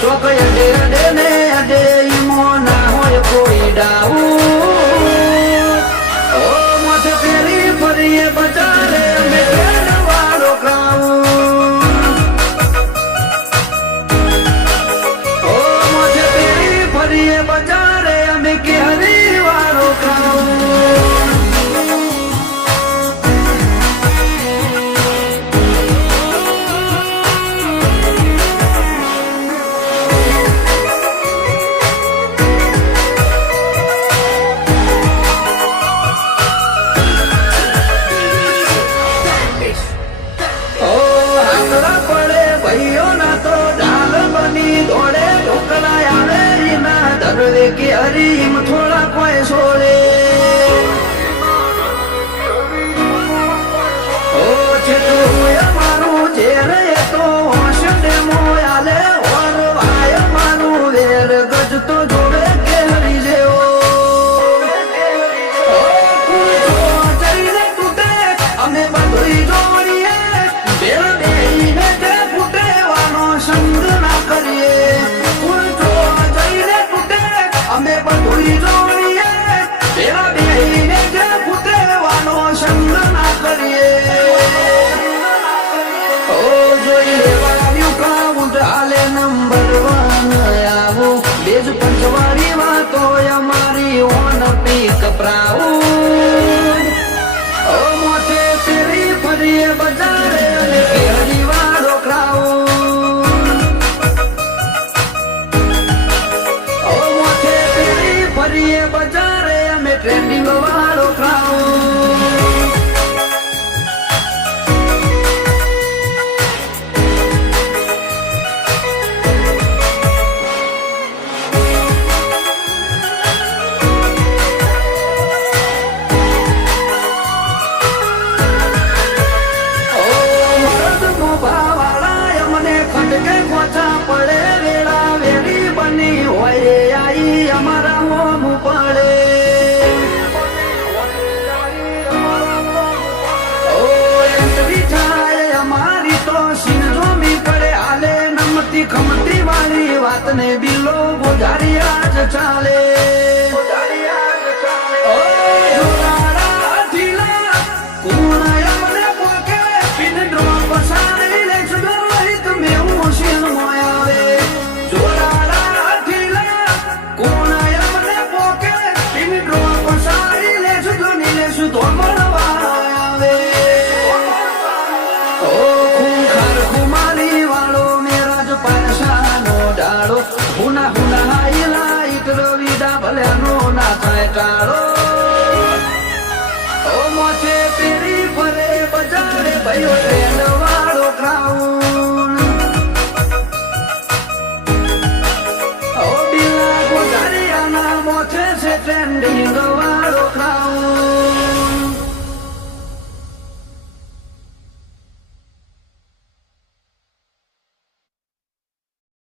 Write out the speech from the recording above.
ચોક અડે અડે ને અડે ઈમો ના હોય કોઈ ડાઉ ઓ માથે ફેરી ફરીએ બજારે અમે ટ્રેન વાળો ક્રાઉન ઓ માથે ફેરી ફરીએ બજારે અમે કેરી વાળો ક્રાઉન કે હરીમ થોડા કોઈ સોળે ઓ છે તો અમારું ઝેર એ તો હોશડે મોયાલે ઓર વાય મારું વેર ગજ તો જોડે કે હરી જેવો જઈને તૂટે અમે બધું જોડીએ બેર બેહીને તે ફૂટેવાનો સંગ ના કરીએ અમે બધું જોડીએ તેરા બેહીને જે ફૂટેવાનો સંગ ના કરીએ ઓ જોઈ લેવાયું કાઉન્ટ હાલે નંબર 1 આવું બેજ પંચવાળી વાતો અમારી ઓન પીક પ્રાઉડ ઓ મોથે ફેરી ફરીએ બજારે અને કેરી વાળો ક્રાઉડ ફરીએ બજારે અમે ટ્રેન્ડિંગ વાળો ક્રાઉન અમને ખંડકે ખોચા પડે વેળા વેરી બની હોય આઈ અમારા મોમ પડે ઓ એન્ટ્રી થાય અમારી તો સીન જોમી પડે હાલે નમતી ખમતી વાળી વાતને બિલ્લો ગુજારિયા જ ચાલે હુના હુના હાઈલા ઈટ રવિડા ભલ્યાનો ના થાય ટાળો ઓ મોથે પેરી ફરે બજારે ભયો